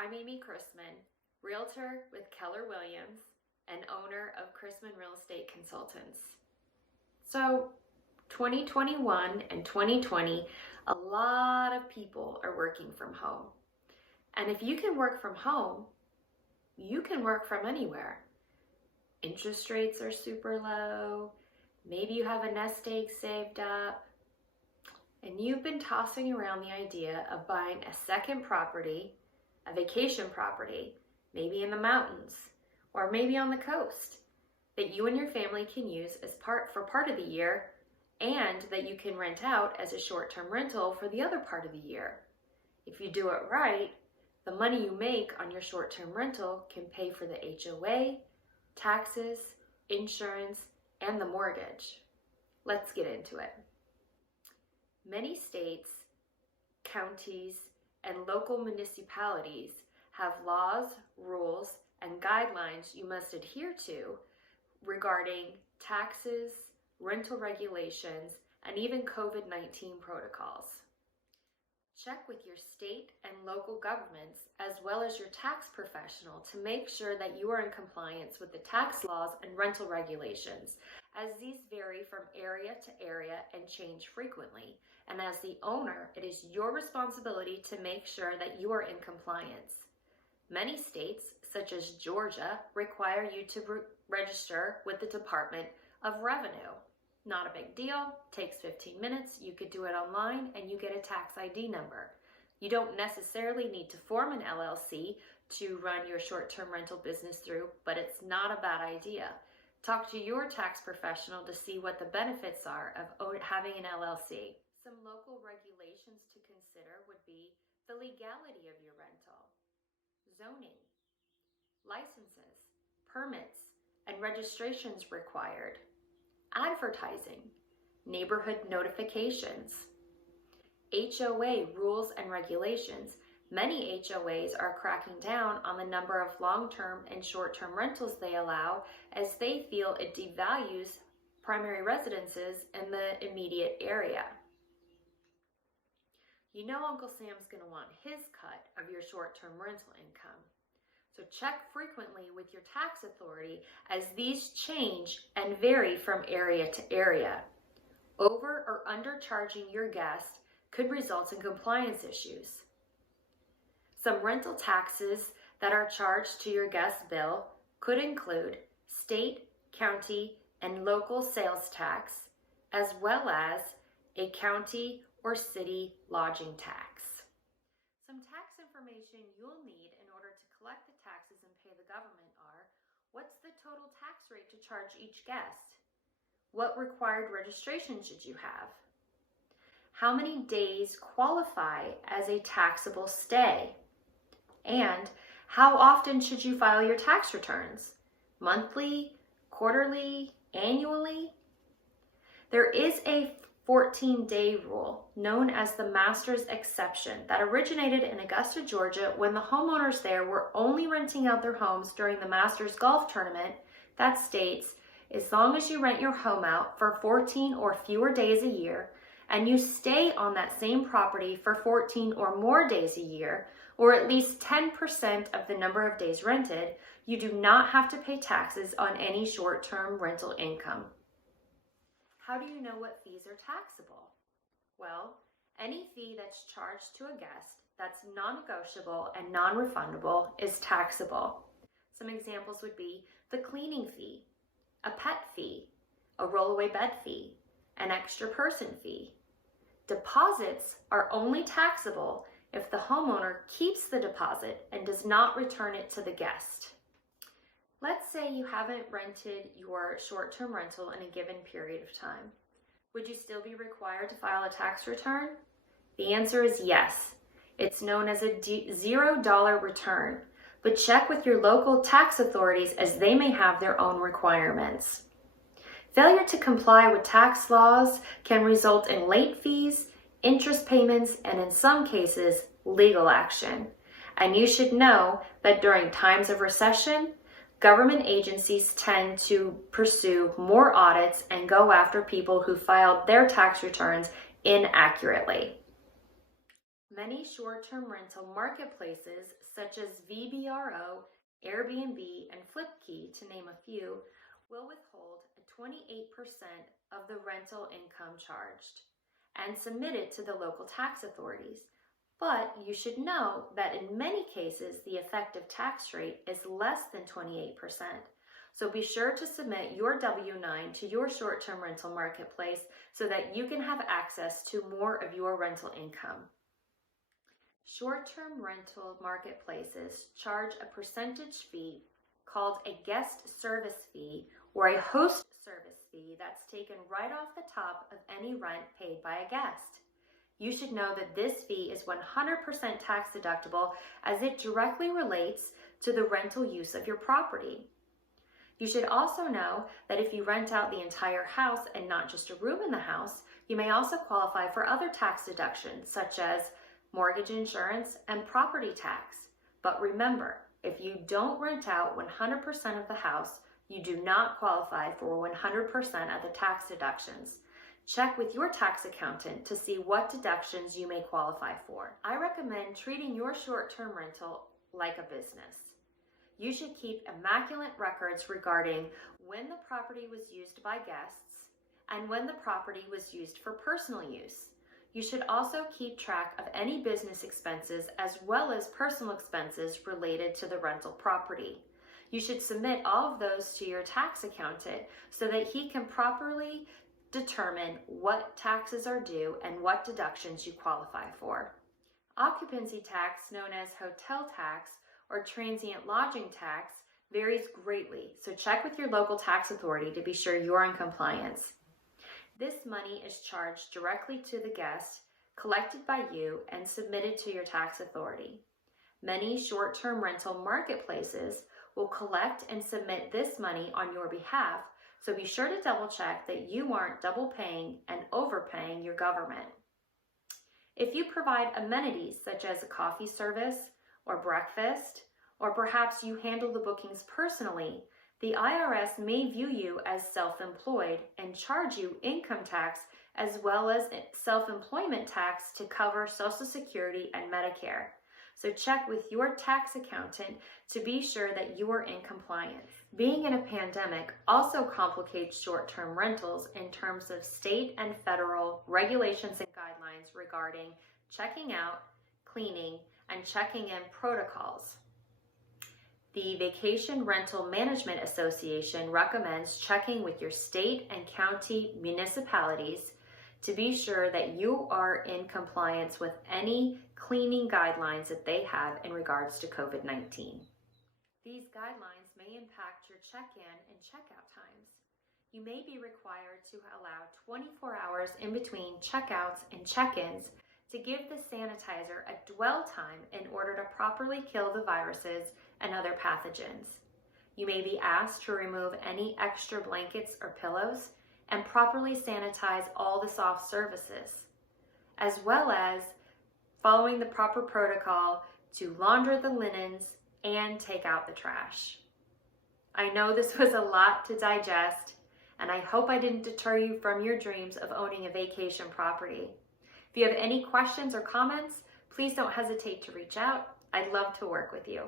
I'm Amy Chrisman, realtor with Keller Williams and owner of Chrisman Real Estate Consultants. So 2021 and 2020, a lot of people are working from home. And if you can work from home, you can work from anywhere. Interest rates are super low. Maybe you have a nest egg saved up. And you've been tossing around the idea of buying a second property, a vacation property, maybe in the mountains or maybe on the coast, that you and your family can use as part of the year, and that you can rent out as a short-term rental for the other part of the year. If you do it right, the money you make on your short-term rental can pay for the HOA, taxes, insurance, and the mortgage. Let's get into it. Many states, counties, and local municipalities have laws, rules, and guidelines you must adhere to regarding taxes, rental regulations, and even COVID-19 protocols. Check with your state and local governments as well as your tax professional to make sure that you are in compliance with the tax laws and rental regulations, as these vary from area to area and change frequently. And as the owner, it is your responsibility to make sure that you are in compliance. Many states, such as Georgia, require you to register with the Department of Revenue. Not a big deal, takes 15 minutes, you could do it online and you get a tax ID number. You don't necessarily need to form an LLC to run your short-term rental business through, but it's not a bad idea. Talk to your tax professional to see what the benefits are of having an LLC. Some local regulations to consider would be the legality of your rental, zoning, licenses, permits, and registrations required, advertising, neighborhood notifications, HOA rules and regulations. Many HOAs are cracking down on the number of long-term and short-term rentals they allow, as they feel it devalues primary residences in the immediate area. You know Uncle Sam's going to want his cut of your short-term rental income. So check frequently with your tax authority, as these change and vary from area to area. Over or undercharging your guest could result in compliance issues. Some rental taxes that are charged to your guest bill could include state, county, and local sales tax, as well as a county or city lodging tax. Some tax information you'll need in order to collect the taxes and pay the government are: what's the total tax rate to charge each guest? What required registration should you have? How many days qualify as a taxable stay? And how often should you file your tax returns? Monthly, quarterly, annually? There is a 14-day rule known as the master's exception that originated in Augusta, Georgia, when the homeowners there were only renting out their homes during the master's golf tournament. That states, as long as you rent your home out for 14 or fewer days a year, and you stay on that same property for 14 or more days a year, or at least 10% of the number of days rented, you do not have to pay taxes on any short-term rental income. How do you know what fees are taxable? Well, any fee that's charged to a guest that's non-negotiable and non-refundable is taxable. Some examples would be the cleaning fee, a pet fee, a rollaway bed fee, an extra person fee. Deposits are only taxable if the homeowner keeps the deposit and does not return it to the guest. Let's say you haven't rented your short-term rental in a given period of time. Would you still be required to file a tax return? The answer is yes. It's known as a $0 return, but check with your local tax authorities, as they may have their own requirements. Failure to comply with tax laws can result in late fees, interest payments, and in some cases, legal action. And you should know that during times of recession, government agencies tend to pursue more audits and go after people who filed their tax returns inaccurately. Many short-term rental marketplaces such as VBRO, Airbnb, and Flipkey, to name a few, will withhold a 28% of the rental income charged and submit it to the local tax authorities. But you should know that in many cases, the effective tax rate is less than 28%. So be sure to submit your W-9 to your short-term rental marketplace so that you can have access to more of your rental income. Short-term rental marketplaces charge a percentage fee called a guest service fee or a host service fee that's taken right off the top of any rent paid by a guest. You should know that this fee is 100% tax deductible as it directly relates to the rental use of your property. You should also know that if you rent out the entire house and not just a room in the house, you may also qualify for other tax deductions such as mortgage insurance and property tax. But remember, if you don't rent out 100% of the house, you do not qualify for 100% of the tax deductions. Check with your tax accountant to see what deductions you may qualify for. I recommend treating your short-term rental like a business. You should keep immaculate records regarding when the property was used by guests and when the property was used for personal use. You should also keep track of any business expenses as well as personal expenses related to the rental property. You should submit all of those to your tax accountant so that he can properly determine what taxes are due and what deductions you qualify for. Occupancy tax, known as hotel tax or transient lodging tax, varies greatly, so check with your local tax authority to be sure you're in compliance. This money is charged directly to the guest, collected by you, and submitted to your tax authority. Many short-term rental marketplaces will collect and submit this money on your behalf, so be sure to double check that you aren't double paying and overpaying your government. If you provide amenities such as a coffee service or breakfast, or perhaps you handle the bookings personally, the IRS may view you as self-employed and charge you income tax as well as self-employment tax to cover Social Security and Medicare. So check with your tax accountant to be sure that you are in compliance. Being in a pandemic also complicates short-term rentals in terms of state and federal regulations and guidelines regarding checking out, cleaning, and checking in protocols. The Vacation Rental Management Association recommends checking with your state and county municipalities to be sure that you are in compliance with any cleaning guidelines that they have in regards to COVID-19. These guidelines may impact your check-in and check-out times. You may be required to allow 24 hours in between checkouts and check-ins to give the sanitizer a dwell time in order to properly kill the viruses and other pathogens. You may be asked to remove any extra blankets or pillows and properly sanitize all the soft surfaces, as well as following the proper protocol to launder the linens and take out the trash. I know this was a lot to digest, and I hope I didn't deter you from your dreams of owning a vacation property. If you have any questions or comments, please don't hesitate to reach out. I'd love to work with you.